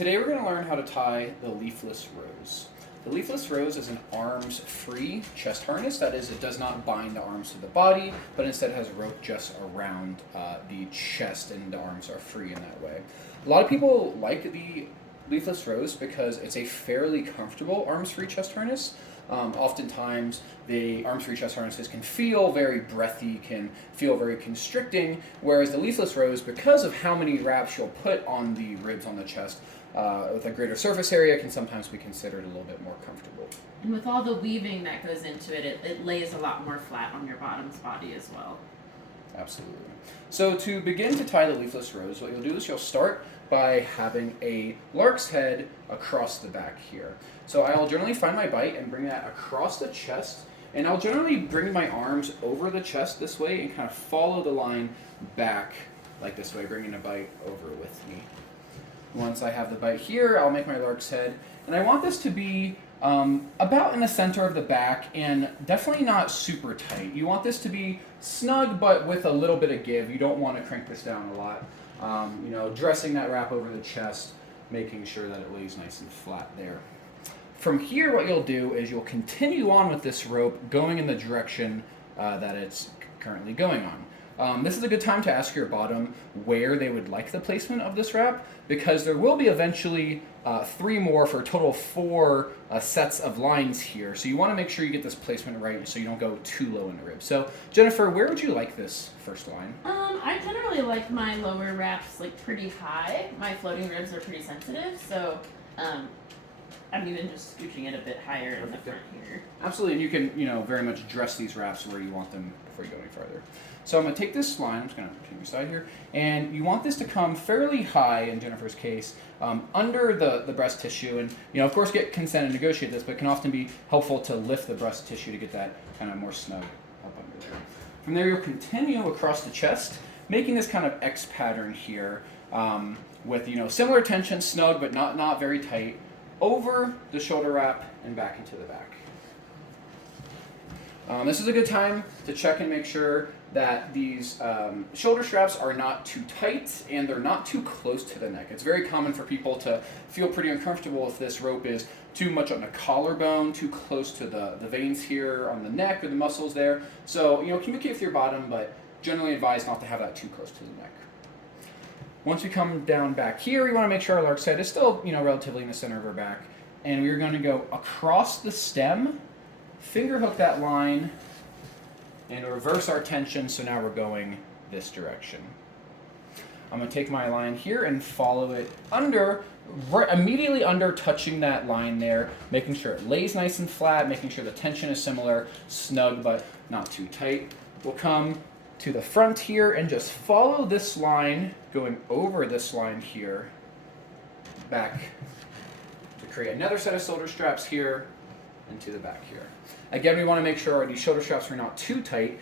Today we're going to learn how to tie the Leafless Rose. The Leafless Rose is an arms-free chest harness. That is, it does not bind the arms to the body, but instead has a rope just around the chest, and the arms are free in that way. A lot of people like the Leafless Rose because it's a fairly comfortable arms-free chest harness. Oftentimes, the arms-free chest harnesses can feel very breathy, can feel very constricting, whereas the Leafless Rose, because of how many wraps you'll put on the ribs on the chest, with a greater surface area, can sometimes be considered a little bit more comfortable. And with all the weaving that goes into it, it lays a lot more flat on your bottom's body as well. Absolutely. So to begin to tie the Leafless Rose, what you'll do is you'll start by having a lark's head across the back here. So I'll generally find my bite and bring that across the chest, and I'll generally bring my arms over the chest this way and kind of follow the line back like this way, bringing a bite over with me. Once I have the bite here, I'll make my lark's head, and I want this to be about in the center of the back and definitely not super tight. You want this to be snug but with a little bit of give. You don't want to crank this down a lot. Dressing that wrap over the chest, making sure that it lays nice and flat there. From here, what you'll do is you'll continue on with this rope going in the direction that it's currently going on. This is a good time to ask your bottom where they would like the placement of this wrap, because there will be eventually 3 more for a total of 4 sets of lines here. So you want to make sure you get this placement right so you don't go too low in the rib. So Jennifer, where would you like this first line? I generally like my lower wraps pretty high. My floating ribs are pretty sensitive, so I'm even just scooching it a bit higher in the front here. Absolutely, and you can very much dress these wraps where you want them before you go any farther. So I'm going to take this line, I'm just going to continue side here, and you want this to come fairly high, in Jennifer's case, under the breast tissue, and of course get consent and negotiate this, but it can often be helpful to lift the breast tissue to get that kind of more snug up under there. From there, you'll continue across the chest, making this kind of X pattern here, with similar tension, snug but not very tight, over the shoulder wrap and back into the back. This is a good time to check and make sure that these shoulder straps are not too tight and they're not too close to the neck. It's very common for people to feel pretty uncomfortable if this rope is too much on the collarbone, too close to the veins here on the neck or the muscles there. So, communicate with your bottom, but generally advise not to have that too close to the neck. Once we come down back here, we want to make sure our lark's head is still, relatively in the center of our back. And we're going to go across the stem, finger hook that line, and reverse our tension, so now we're going this direction. I'm going to take my line here and follow it under, immediately under touching that line there, making sure it lays nice and flat, making sure the tension is similar, snug but not too tight. We'll come to the front here and just follow this line, going over this line here, back to create another set of shoulder straps here, and to the back here. Again, we want to make sure these shoulder straps are not too tight.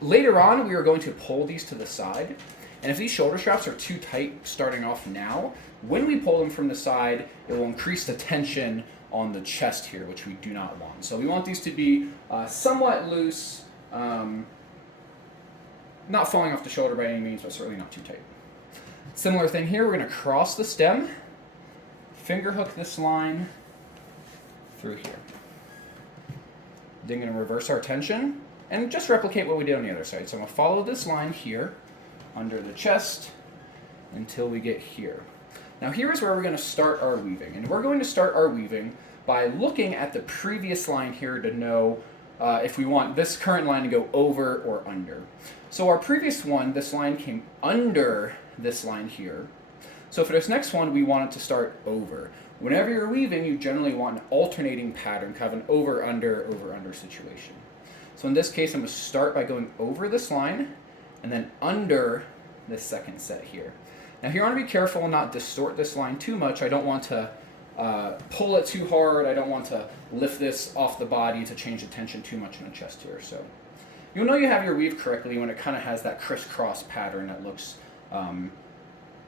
Later on, we are going to pull these to the side, and if these shoulder straps are too tight starting off now, when we pull them from the side, it will increase the tension on the chest here, which we do not want. So we want these to be somewhat loose, not falling off the shoulder by any means, but certainly not too tight. Similar thing here, we're going to cross the stem, finger hook this line through here. Then going to reverse our tension and just replicate what we did on the other side. So I'm going to follow this line here under the chest until we get here. Now here is where we're going to start our weaving. And we're going to start our weaving by looking at the previous line here to know if we want this current line to go over or under. So our previous one, this line came under this line here. So for this next one, we want it to start over. Whenever you're weaving, you generally want an alternating pattern, kind of an over-under situation. So in this case, I'm going to start by going over this line and then under this second set here. Now here I want to be careful and not distort this line too much. I don't want to pull it too hard. I don't want to lift this off the body to change the tension too much in the chest here. So you'll know you have your weave correctly when it kind of has that crisscross pattern that looks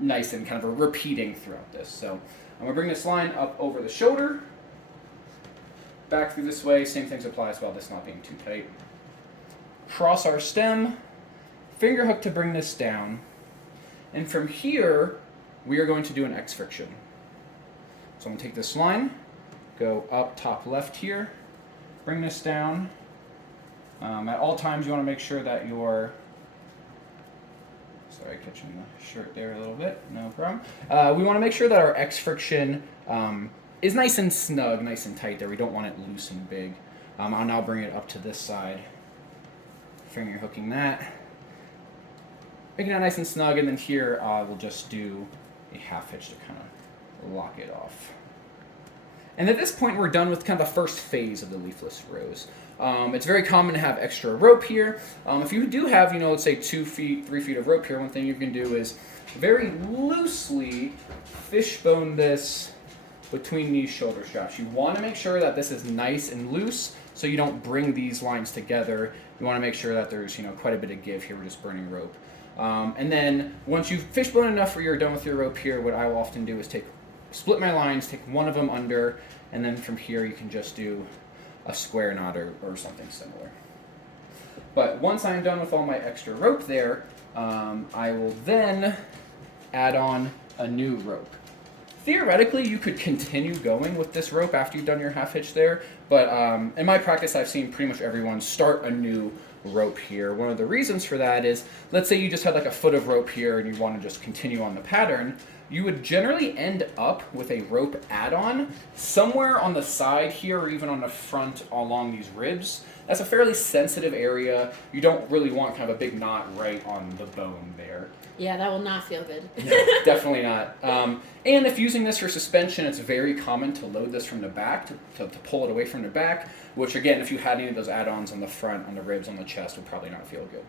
nice and kind of repeating throughout this. So I'm going to bring this line up over the shoulder, back through this way. Same things apply as well, this not being too tight. Cross our stem, finger hook to bring this down, and from here we are going to do an X friction. So I'm going to take this line, go up top left here, bring this down. At all times you want to make sure that your, sorry, catching the shirt there a little bit, no problem. We want to make sure that our X friction is nice and snug, nice and tight there. We don't want it loose and big. I'll now bring it up to this side, finger hooking that, making it nice and snug, and then here we'll just do a half hitch to kind of lock it off. And at this point, we're done with kind of the first phase of the Leafless Rose. It's very common to have extra rope here. If you do have, let's say 2 feet, 3 feet of rope here, one thing you can do is very loosely fishbone this between these shoulder straps. You want to make sure that this is nice and loose so you don't bring these lines together. You want to make sure that there's, quite a bit of give here. We're just burning rope. And then once you've fishbone enough or you're done with your rope here, what I will often do is split my lines, take one of them under, and then from here you can just do a square knot or something similar. But once I'm done with all my extra rope there, I will then add on a new rope. Theoretically, you could continue going with this rope after you've done your half hitch there, but in my practice, I've seen pretty much everyone start a new rope here. One of the reasons for that is, let's say you just had like a foot of rope here and you want to just continue on the pattern, you would generally end up with a rope add-on somewhere on the side here or even on the front along these ribs. That's a fairly sensitive area. You don't really want kind of a big knot right on the bone there. Yeah, that will not feel good. No, definitely not. And if using this for suspension, it's very common to load this from the back, to pull it away from the back, which again, if you had any of those add-ons on the front, on the ribs, on the chest, would probably not feel good.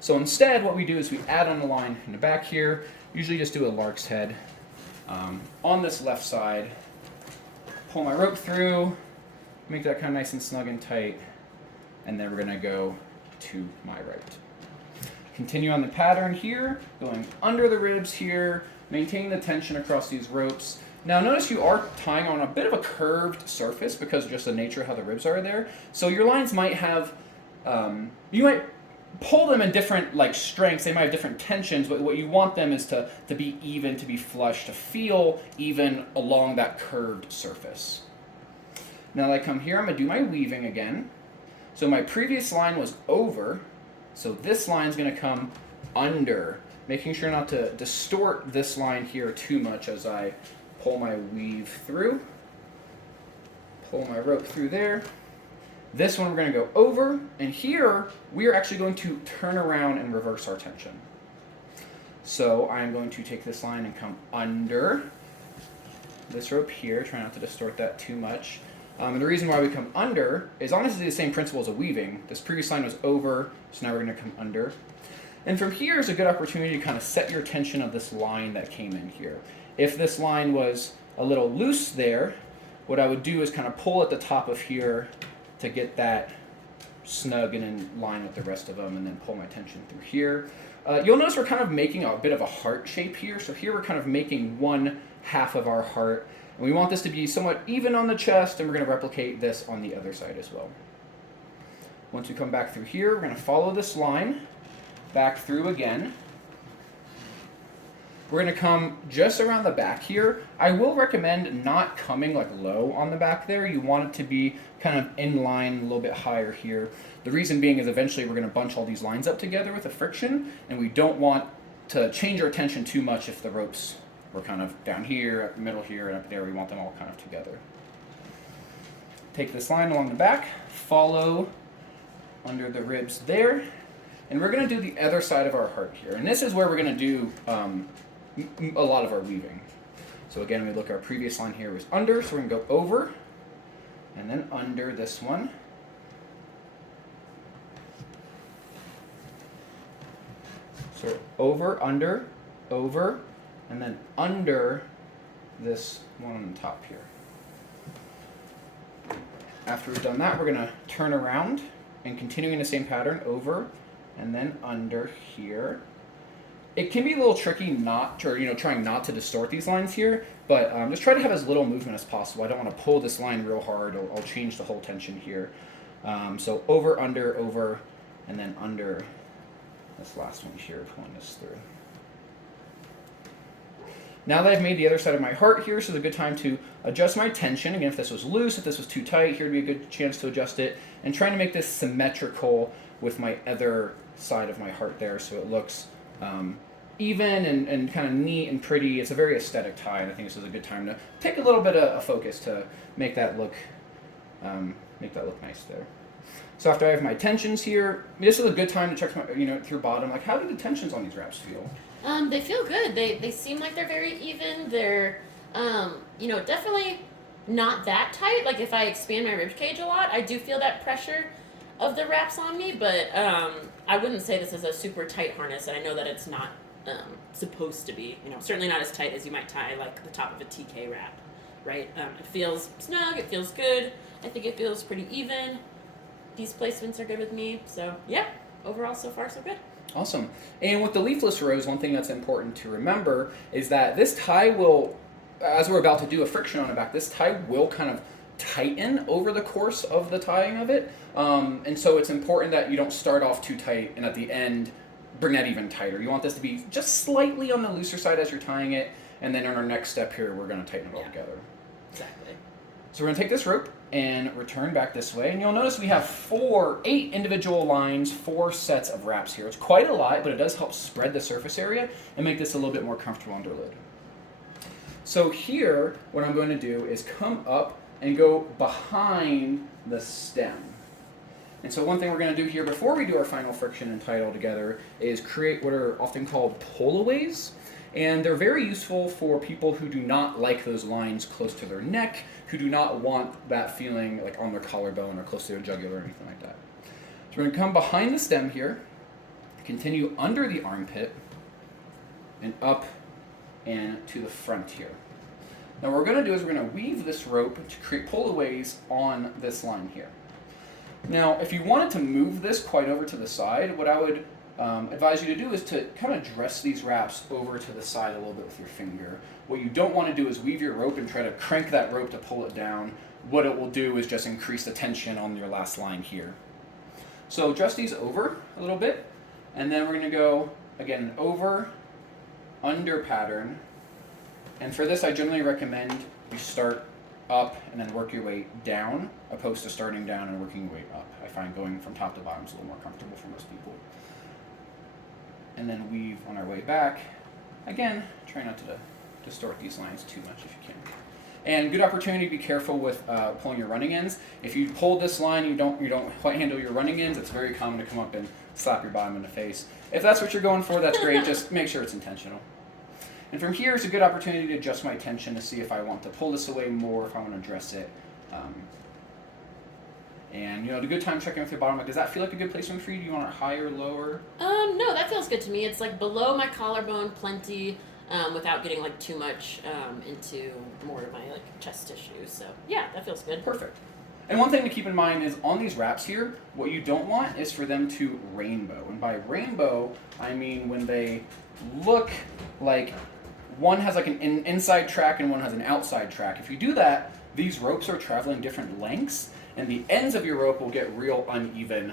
So instead, what we do is we add on the line in the back here, usually just do a lark's head on this left side, pull my rope through, make that kind of nice and snug and tight, and then we're going to go to my right. Continue on the pattern here, going under the ribs here, maintaining the tension across these ropes. Now notice you are tying on a bit of a curved surface because of just the nature of how the ribs are there. So your lines might have, you might pull them in different strengths, they might have different tensions, but what you want them is to be even, to be flush, to feel even along that curved surface. Now that I come here, I'm going to do my weaving again. So my previous line was over, so this line is going to come under, making sure not to distort this line here too much as I pull my weave through, pull my rope through there. This one we're going to go over, and here we are actually going to turn around and reverse our tension. So I'm going to take this line and come under this rope here, try not to distort that too much. And the reason why we come under is honestly the same principle as a weaving. This previous line was over, so now we're going to come under. And from here is a good opportunity to kind of set your tension of this line that came in here. If this line was a little loose there, what I would do is kind of pull at the top of here to get that snug and in line with the rest of them, and then pull my tension through here. You'll notice we're kind of making a bit of a heart shape here. So here we're kind of making one half of our heart. And we want this to be somewhat even on the chest, and we're going to replicate this on the other side as well. Once we come back through here, we're going to follow this line back through again. We're going to come just around the back here. I will recommend not coming low on the back there. You want it to be kind of in line, a little bit higher here. The reason being is eventually we're going to bunch all these lines up together with the friction, and we don't want to change our tension too much if the ropes were kind of down here, up the middle here, and up there. We want them all kind of together. Take this line along the back, follow under the ribs there, and we're going to do the other side of our heart here. And this is where we're going to do a lot of our weaving. So again, we look at our previous line here was under, so we're going to go over, and then under this one. So over, under, over, and then under this one on the top here. After we've done that, we're going to turn around and continuing the same pattern, over and then under here. It can be a little tricky trying not to distort these lines here, but just try to have as little movement as possible. I don't want to pull this line real hard. I'll change the whole tension here. So over, and then under this last one here, pulling this through. Now that I've made the other side of my heart here, so it's a good time to adjust my tension. Again, if this was loose, if this was too tight, here would be a good chance to adjust it. And trying to make this symmetrical with my other side of my heart there, so it looks even and kind of neat and pretty. It's a very aesthetic tie, and I think this is a good time to take a little bit of focus to make that look nice there. So after I have my tensions here, this is a good time to check my, through bottom. Like, how do the tensions on these wraps feel? They feel good. They seem like they're very even. They're, definitely not that tight. Like, if I expand my rib cage a lot, I do feel that pressure of the wraps on me, but I wouldn't say this is a super tight harness, and I know that it's not supposed to be. Certainly not as tight as you might tie, like, the top of a TK wrap, right? It feels snug. It feels good. I think it feels pretty even. These placements are good with me. So, yeah, overall, so far, so good. Awesome. And with the Leafless Rose, one thing that's important to remember is that this tie will, as we're about to do a friction on the back, this tie will kind of tighten over the course of the tying of it. And so it's important that you don't start off too tight and at the end bring that even tighter. You want this to be just slightly on the looser side as you're tying it. And then in our next step here, we're going to tighten it all together. Exactly. So we're going to take this rope and return back this way. And you'll notice we have 8 individual lines, 4 sets of wraps here. It's quite a lot, but it does help spread the surface area and make this a little bit more comfortable under lid. So here, what I'm going to do is come up and go behind the stem. And so one thing we're going to do here before we do our final friction and tie it all together is create what are often called pullaways. And they're very useful for people who do not like those lines close to their neck, who do not want that feeling like on their collarbone or close to their jugular or anything like that. So we're going to come behind the stem here, continue under the armpit, and up and to the front here. Now what we're going to do is we're going to weave this rope to create pullaways on this line here. Now if you wanted to move this quite over to the side, what I would advise you to do is to kind of dress these wraps over to the side a little bit with your finger. What you don't want to do is weave your rope and try to crank that rope to pull it down. What it will do is just increase the tension on your last line here. So dress these over a little bit, and then we're going to go, again, over, under pattern. And for this, I generally recommend you start up and then work your way down, opposed to starting down and working your way up. I find going from top to bottom is a little more comfortable for most people. And then weave on our way back. Again, try not to distort these lines too much if you can. And good opportunity to be careful with pulling your running ends. If you pull this line, you don't quite handle your running ends, it's very common to come up and slap your bottom in the face. If that's what you're going for, that's great. Just make sure it's intentional. And from here is a good opportunity to adjust my tension to see if I want to pull this away more, if I want to dress it. And a good time checking with your bottom. Like, does that feel like a good placement for you? Do you want it higher, lower? No, that feels good to me. It's like below my collarbone, plenty, without getting like too much into more of my like chest tissue. So yeah, that feels good. Perfect. And one thing to keep in mind is on these wraps here, what you don't want is for them to rainbow. And by rainbow, I mean when they look like one has like an inside track and one has an outside track. If you do that, these ropes are traveling different lengths, and the ends of your rope will get real uneven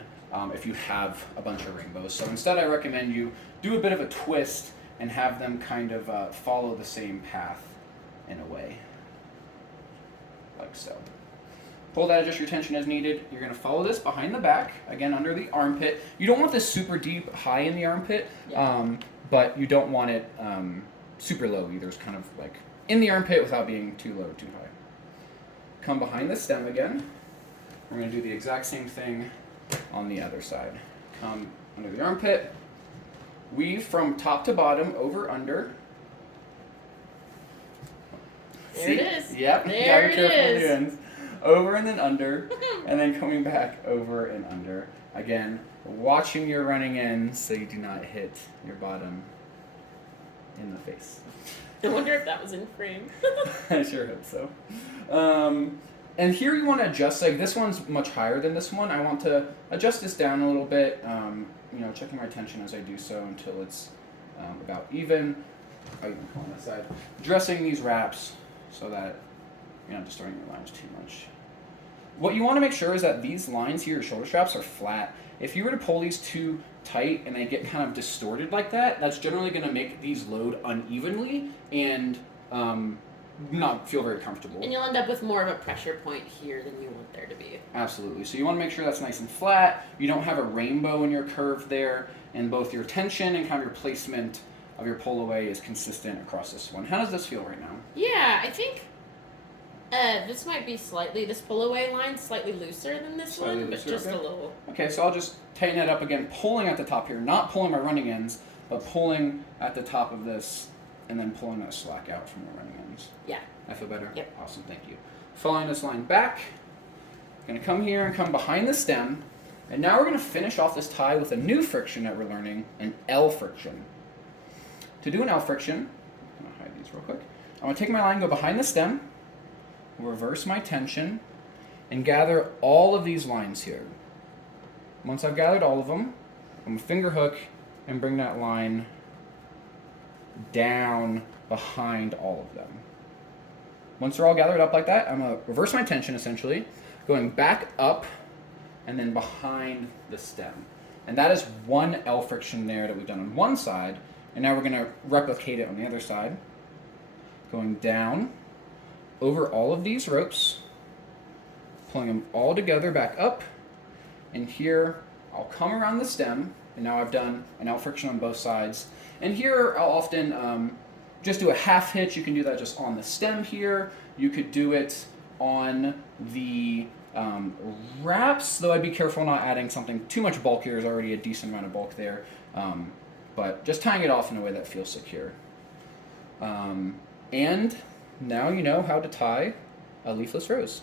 if you have a bunch of rainbows. So instead, I recommend you do a bit of a twist and have them kind of follow the same path in a way, like so. Pull that, adjust your tension as needed. You're going to follow this behind the back, again under the armpit. You don't want this super deep, high in the armpit, but you don't want it super low either. It's kind of like in the armpit without being too low, too high. Come behind the stem again. We're going to do the exact same thing on the other side. Come under the armpit, weave from top to bottom, over, under. There it is. Yep. There it is. Over and then under, and then coming back over and under. Again, watching your running ends so you do not hit your bottom in the face. I wonder if that was in frame. I sure hope so. And here you want to adjust, like this one's much higher than this one. I want to adjust this down a little bit, checking my tension as I do so until it's about even. On this side. Dressing these wraps so that you're not distorting your lines too much. What you want to make sure is that these lines here, your shoulder straps, are flat. If you were to pull these too tight and they get kind of distorted like that, that's generally going to make these load unevenly and not feel very comfortable. And you'll end up with more of a pressure point here than you want there to be. Absolutely. So you want to make sure that's nice and flat. You don't have a rainbow in your curve there, and both your tension and kind of your placement of your pull away is consistent across this one. How does this feel right now? Yeah, I think this might be this pull away line slightly looser than this Slightly one, but looser, just okay. a little. Okay, so I'll just tighten it up again, pulling at the top here, not pulling my running ends, but pulling at the top of this, and then pulling that slack out from the running ends. Yeah. I feel better? Yep. Awesome, thank you. Following this line back, I'm going to come here and come behind the stem, and now we're going to finish off this tie with a new friction that we're learning, an L friction. To do an L friction, I'm going to hide these real quick. I'm going to take my line, go behind the stem, reverse my tension, and gather all of these lines here. Once I've gathered all of them, I'm going to finger hook and bring that line down behind all of them. Once they're all gathered up like that, I'm going to reverse my tension essentially, going back up and then behind the stem. And that is one L friction there that we've done on one side, and now we're going to replicate it on the other side. Going down over all of these ropes, pulling them all together back up, and here I'll come around the stem, and now I've done an L friction on both sides. And here I'll often just do a half hitch. You can do that just on the stem here. You could do it on the wraps, though I'd be careful not adding something too much bulkier. There's already a decent amount of bulk there. But just tying it off in a way that feels secure. And now you know how to tie a leafless rose.